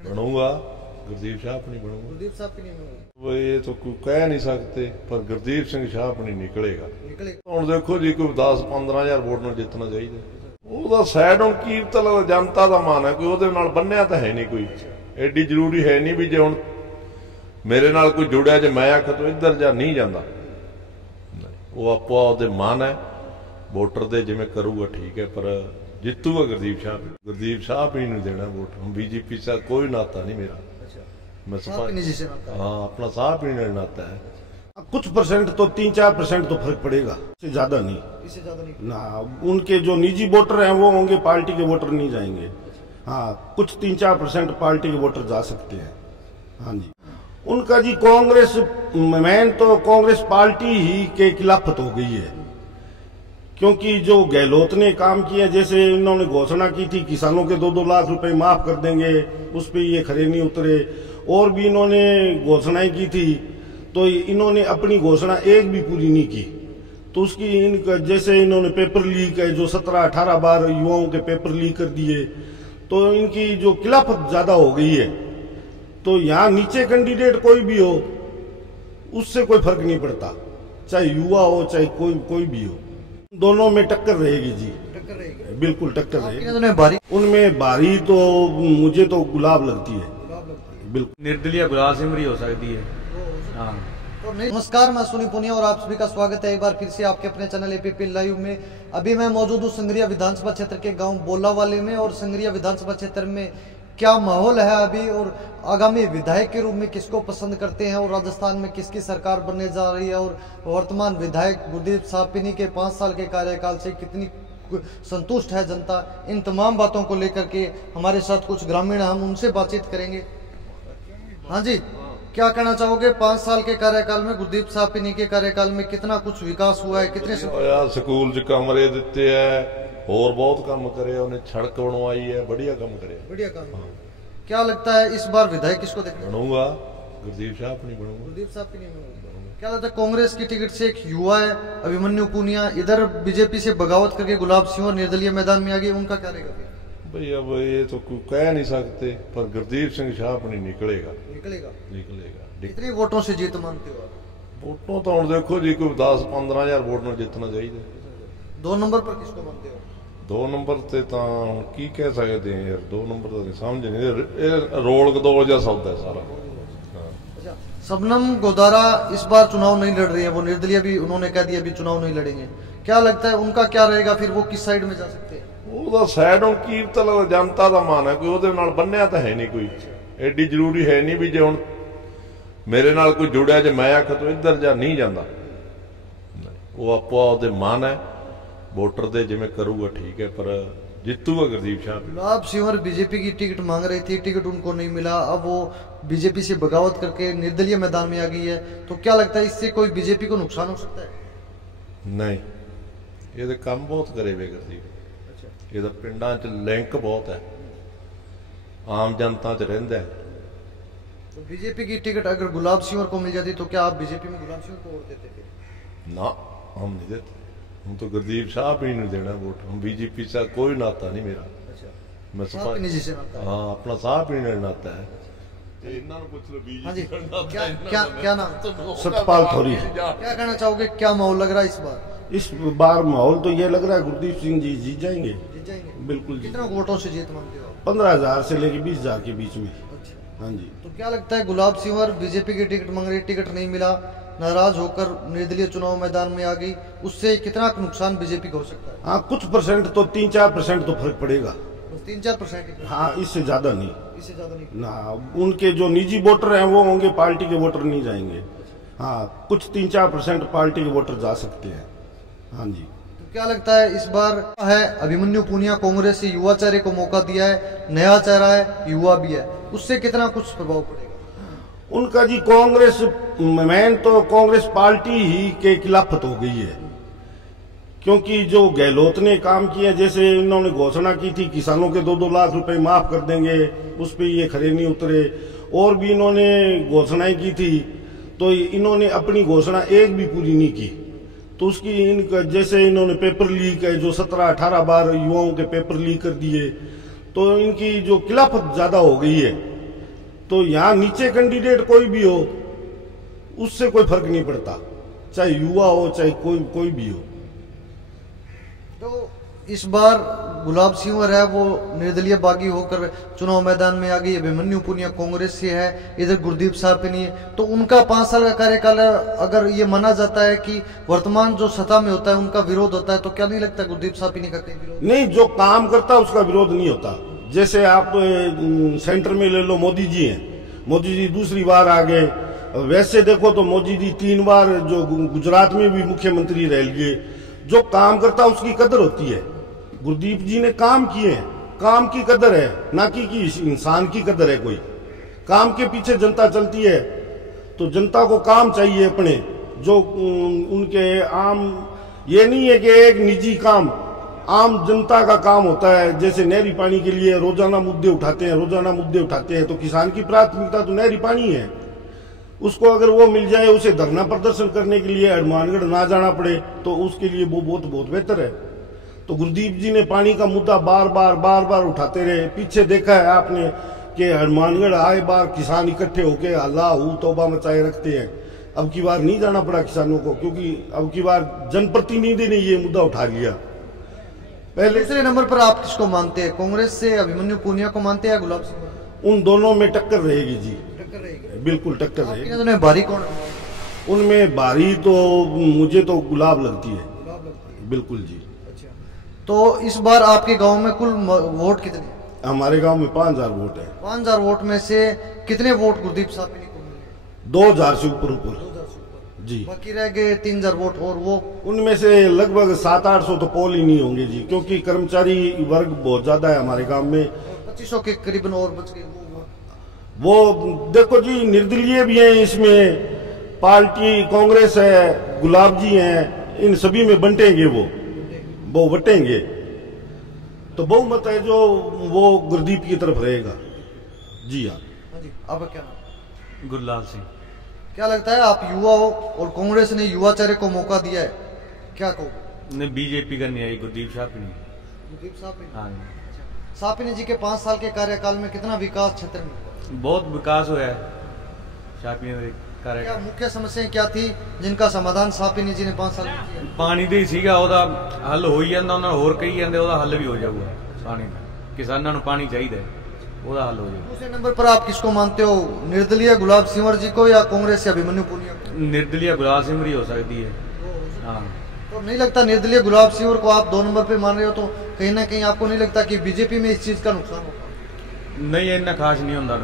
बनूंगा, गुरदीप शाह अपनी बनूंगा। गुरदीप साहब की नहीं बनूंगा। वो ये तो कोई कह नहीं सकते, पर गुरदीप सिंह शाह अपनी निकलेगा। ਹੁਣ ਦੇਖੋ ਜੀ ਕੋਈ 10-15,000 ਵੋਟ ਨਾਲ ਜਿੱਤਣਾ ਚਾਹੀਦਾ। ਉਹਦਾ ਸਾਈਡ ਹੁਣ ਕੀਰਤਨ ਜਨਤਾ ਦਾ ਮਨ ਹੈ, ਕੋਈ ਉਹਦੇ ਨਾਲ ਬੰਨਿਆ ਤਾਂ ਹੈ ਨਹੀਂ, ਕੋਈ ਐਡੀ ਜ਼ਰੂਰੀ ਹੈ ਨਹੀਂ ਵੀ ਜੇ ਹੁਣ ਮੇਰੇ ਨਾਲ ਕੋਈ ਜੁੜਿਆ ਜੇ ਮੈਂ ਆਖਾਂ ਤੂੰ ਇੱਧਰ ਜਾ ਨਹੀਂ ਜਾਂਦਾ। ਉਹ ਆਪੋ ਆਪਦੇ ਮਨ ਹੈ, ਵੋਟਰ ਦੇ ਜਿਵੇਂ ਕਰੂਗਾ ਠੀਕ ਹੈ, ਪਰ ਜਿੱਤੂਗਾ गुरदीप शाह। गुरदीप शाह भी नहीं देना वोट। हम बीजेपी से कोई नाता नहीं मेरा। मैं हाँ अपना साह पीने नाता है। कुछ परसेंट तो 3-4% तो फर्क पड़ेगा, इससे ज्यादा नहीं। इससे ज्यादा नहीं ना उनके जो निजी वोटर हैं वो होंगे, पार्टी के वोटर नहीं जाएंगे। हाँ कुछ 3-4% पार्टी के वोटर जा सकते हैं। हाँ जी उनका जी कांग्रेस मैन तो कांग्रेस पार्टी ही के खिलाफत हो गई है, क्योंकि जो गहलोत ने काम किया, जैसे इन्होंने घोषणा की थी किसानों के 2-2 लाख रुपए माफ कर देंगे, उस पर ये खरे नहीं उतरे। और भी इन्होंने घोषणाएं की थी, तो इन्होंने अपनी घोषणा एक भी पूरी नहीं की। तो उसकी इनका जैसे इन्होंने पेपर लीक है, जो 17-18 बार युवाओं के पेपर लीक कर दिए, तो इनकी जो खिलाफत ज्यादा हो गई है। तो यहाँ नीचे कैंडिडेट कोई भी हो, उससे कोई फर्क नहीं पड़ता, चाहे युवा हो चाहे कोई भी हो, दोनों में टक्कर रहेगी जी। टक्कर रहेगी, बिल्कुल टक्कर रहेगी। उनमें भारी तो मुझे तो गुलाब लगती है, बिल्कुल निर्दलीय गुलाब सिमरी हो सकती है। हाँ तो नमस्कार, मैं सुनी पुनिया और आप सभी का स्वागत है एक बार फिर से आपके अपने चैनल एपीपी लाइव में। अभी मैं मौजूद हूँ संगरिया विधानसभा क्षेत्र के गांव बोलावाली में, और संगरिया विधानसभा क्षेत्र में क्या माहौल है अभी, और आगामी विधायक के रूप में किसको पसंद करते हैं, और राजस्थान में किसकी सरकार बनने जा रही है, और वर्तमान विधायक गुरदीप साहब के 5 साल के कार्यकाल से कितनी संतुष्ट है जनता। इन तमाम बातों को लेकर के हमारे साथ कुछ ग्रामीण, हम उनसे बातचीत करेंगे। हाँ जी, क्या कहना चाहोगे 5 साल के कार्यकाल में, गुरदीप साहब के कार्यकाल में कितना कुछ विकास हुआ है? कितने स्कूल च कमरे दिते है, और बहुत काम करे, उन्हें सड़क बनवाई है, बढ़िया काम करे, बढ़िया काम। हाँ। क्या लगता है इस बार विधायक किसको देखना? बनूंगा, गुरदीप साहब अपनी बनूंगा। गुरदीप साहब की नहीं बनूंगा। क्या लगता है कांग्रेस की टिकट से एक युवा है अभिमन्यु पुनिया, इधर बीजेपी से बगावत करके गुलाब सिंह और निर्दलीय मैदान में आ गए, उनका क्या रहेगा? भाई अब ये तो कोई कह नहीं सकते, पर गुरदीप सिंह शाह अपनी निकलेगा। कितने वोटों से जीत मानते हो आप? वोटों तो हम देखो जी कोई 10-15,000 वोट ਨਾਲ ਜਿੱਤਣਾ ਚਾਹੀਦਾ। 2 नंबर पर किसको मानते हो? 2 नंबर ਤੇ ਤਾਂ ਹੁਣ ਕੀ ਕਹਿ ਸਕਦੇ ਆ ਯਾਰ, 2 नंबर ਤਾਂ ਸਮਝ ਨਹੀਂ, ਇਹ ਰੋਲ ਗਦੋਲ ਜਿਹਾ ਸੌਦਾ ਹੈ सारा। अच्छा, शबनम गोदारा इस बार चुनाव नहीं लड़ रही है, वो निर्दलीय भी उन्होंने कह दिया अभी चुनाव नहीं लड़ेंगे। क्या लगता है उनका क्या रहेगा फिर, वो किस साइड में जा सकते हैं? ਉਹਦਾ ਸਾਈਡ ਹੁਣ ਕੀਰਤਨ ਜਨਤਾ ਦਾ ਮਨ ਹੈ, ਕੋਈ ਉਹਦੇ ਨਾਲ ਬੰਨਿਆ ਤਾਂ ਹੈ ਨਹੀਂ, ਕੋਈ ਐਡੀ ਜ਼ਰੂਰੀ ਹੈ ਨਹੀਂ ਵੀ ਜੇ ਹੁਣ ਮੇਰੇ ਨਾਲ ਕੋਈ ਜੁੜਿਆ ਜੇ ਮੈਂ ਆਖਾਂ ਤੂੰ ਇੱਧਰ ਜਾ ਨਹੀਂ ਜਾਂਦਾ। ਉਹ ਆਪੋ ਆਪਦੇ ਮਨ ਹੈ, वोटर दे जिमें करूगा ठीक है, पर जितूगा गुरदीप शाह। गुलाब सिंह बीजेपी की टिकट मांग रही थी, टिकट उनको नहीं मिला, अब वो बीजेपी से बगावत करके निर्दलीय मैदान में आ गई है। तो क्या लगता है इससे कोई बीजेपी को नुकसान हो सकता है? नहीं, ये काम बहुत करे वे गुरदीप। अच्छा, ये पिंडा च लिंक बहुत है, आम जनता च रहिंदा है। तो बीजेपी की टिकट अगर गुलाब सिंह को मिल जाती तो क्या आप बीजेपी में गुलाब सिंह को वोट देते थे? ना, हम नहीं देते। हम तो गुरदीप शाह भी नहीं देना वोट। हम बीजेपी से कोई नाता नहीं मेरा। अच्छा, मैं हाँ अपना साह पीने नाता है। हाँ जी, क्या नाम? सतपाल थोरी। क्या कहना चाहोगे, क्या माहौल लग रहा है इस बार? इस बार माहौल तो ये लग रहा है गुरदीप सिंह जी जीत जाएंगे। बिल्कुल। कितना वोटों से जीत मानते हो? 15,000 से लेके 20,000 के बीच में। अच्छा। हाँ जी। तो क्या लगता है गुलाब सिंह और बीजेपी की टिकट मांग रही, टिकट नहीं मिला, नाराज होकर निर्दलीय चुनाव मैदान में आ गई, उससे कितना नुकसान बीजेपी को हो सकता है? हाँ कुछ परसेंट तो 3-4% तो फर्क पड़ेगा, बस 3-4%। हाँ इससे ज्यादा नहीं। इससे ज्यादा नहीं ना उनके जो निजी वोटर हैं वो होंगे, पार्टी के वोटर नहीं जाएंगे। हाँ कुछ 3-4% पार्टी के वोटर जा सकते हैं। हाँ जी। तो क्या लगता है इस बार है अभिमन्यु पुनिया कांग्रेस से युवा चेहरे को मौका दिया है, नया चेहरा है, युवा भी है, उससे कितना कुछ प्रभाव पड़ेगा? उनका जी कांग्रेस मैन तो कांग्रेस पार्टी ही के खिलाफत हो गई है, क्योंकि जो गहलोत ने काम किया, जैसे इन्होंने घोषणा की थी किसानों के 2-2 लाख रुपए माफ कर देंगे, उस पर ये खरे नहीं उतरे। और भी इन्होंने घोषणाएं की थी, तो इन्होंने अपनी घोषणा एक भी पूरी नहीं की। तो उसकी इनका जैसे इन्होंने पेपर लीक है, जो 17-18 बार युवाओं के पेपर लीक कर दिए, तो इनकी जो खिलाफत ज्यादा हो गई है। तो यहाँ नीचे कैंडिडेट कोई भी हो, उससे कोई फर्क नहीं पड़ता, चाहे युवा हो चाहे कोई भी हो। तो इस बार गुलाब सिंह है वो निर्दलीय बागी होकर चुनाव मैदान में आ गई। अभिमन्यु पुनिया कांग्रेस से है, इधर गुरदीप साहपिनी है। तो उनका 5 साल का कार्यकाल अगर ये माना जाता है कि वर्तमान जो सत्ता में होता है उनका विरोध होता है, तो क्या नहीं लगता गुरदीप साहपिनी का कहीं विरोध? नहीं, जो काम करता है उसका विरोध नहीं होता। जैसे आप सेंटर में ले लो, मोदी जी हैं, मोदी जी दूसरी बार आ गए। वैसे देखो तो मोदी जी 3 बार जो गुजरात में भी मुख्यमंत्री रह लिए। जो काम करता है उसकी कदर होती है। गुरदीप जी ने काम किए हैं, काम की कदर है, ना कि इंसान की कदर है। कोई काम के पीछे जनता चलती है, तो जनता को काम चाहिए अपने, जो उनके आम, ये नहीं है कि एक निजी काम, आम जनता का काम होता है। जैसे नहरी पानी के लिए रोजाना मुद्दे उठाते हैं, तो किसान की प्राथमिकता तो नहरी पानी है। उसको अगर वो मिल जाए, उसे धरना प्रदर्शन करने के लिए हनुमानगढ़ ना जाना पड़े, तो उसके लिए वो बहुत बेहतर है। तो गुरदीप जी ने पानी का मुद्दा बार बार उठाते रहे। पीछे देखा है आपने कि हनुमानगढ़ आए बार किसान इकट्ठे होके अल्लाह तौबा मचाए रखते हैं। अब की बार नहीं जाना पड़ा किसानों को, क्योंकि अब की बार जनप्रतिनिधि ने ये मुद्दा उठा लिया। पहले दूसरे नंबर पर आप किसको मानते हैं, कांग्रेस से अभिमन्यु पुनिया को मानते हैं या गुलाब सिंह? उन दोनों में टक्कर रहेगी जी, टक्कर रहेगी, बिल्कुल टक्कर रहेगी। उनमें भारी कौन? उनमें भारी तो मुझे तो गुलाब लगती है, बिल्कुल जी। तो इस बार आपके गांव में कुल वोट कितने? हमारे गांव में 5000 वोट है। 5000 वोट में से कितने वोट गुरदीप साहपिनी को मिले? 2000 से ऊपर जी। बाकी रह गए 3000 वोट, और वो उनमें से लगभग 700-800 तो पोल ही नहीं होंगे जी, क्योंकि कर्मचारी वर्ग बहुत ज्यादा है हमारे गांव में। 2500 के करीबन और बच गए वो देखो जी, निर्दलीय भी हैं इसमें, पार्टी कांग्रेस है, गुलाब जी हैं, इन सभी में बंटेंगे वो बटेंगे। तो बहुमत है जो वो गुरदीप की तरफ रहेगा जी। हाँ जी। आपका क्या नाम? गुरलाल सिंह। क्या लगता है, आप युवा हो और कांग्रेस ने युवा चेहरे को मौका दिया है, क्या कहोगे? नहीं, बीजेपी का नहीं आई, गुरदीप साहपिनी। गुरदीप साहपिनी? हाँ, साहपिनी जी के 5 साल के कार्यकाल में कितना विकास क्षेत्र में? बहुत विकास हुआ है साहपिनी कार्य। क्या मुख्य समस्याएं क्या थी जिनका समाधान साहपिनी जी ने 5 साल में किया? पानी ਦੇ ਸੀਗਾ, ਉਹਦਾ ਹੱਲ ਹੋ ਹੀ ਜਾਂਦਾ, ਉਹਨਾਂ ਹੋਰ ਕਹੀ ਜਾਂਦੇ ਉਹਦਾ ਹੱਲ ਵੀ ਹੋ ਜਾਊਗਾ। ਪਾਣੀ ਦਾ ਕਿਸਾਨਾਂ ਨੂੰ ਪਾਣੀ ਚਾਹੀਦਾ ਹੈ, ਉਹਦਾ हल हो जाएगा। दूसरे नंबर पर आप किसको मानते हो, निर्दलीय गुलाब सिंह जी को या कांग्रेस या अभिमन्यु पुनिया को? निर्दलीय गुलाब सिंह हो सकती है। हाँ, तो नहीं लगता निर्दलीय गुलाब सिंह को आप 2 नंबर पे मान रहे हो, तो कहीं ना कहीं आपको नहीं लगता कि बीजेपी में इस चीज का नुकसान होगा? नहीं, इतना खास नहीं होता।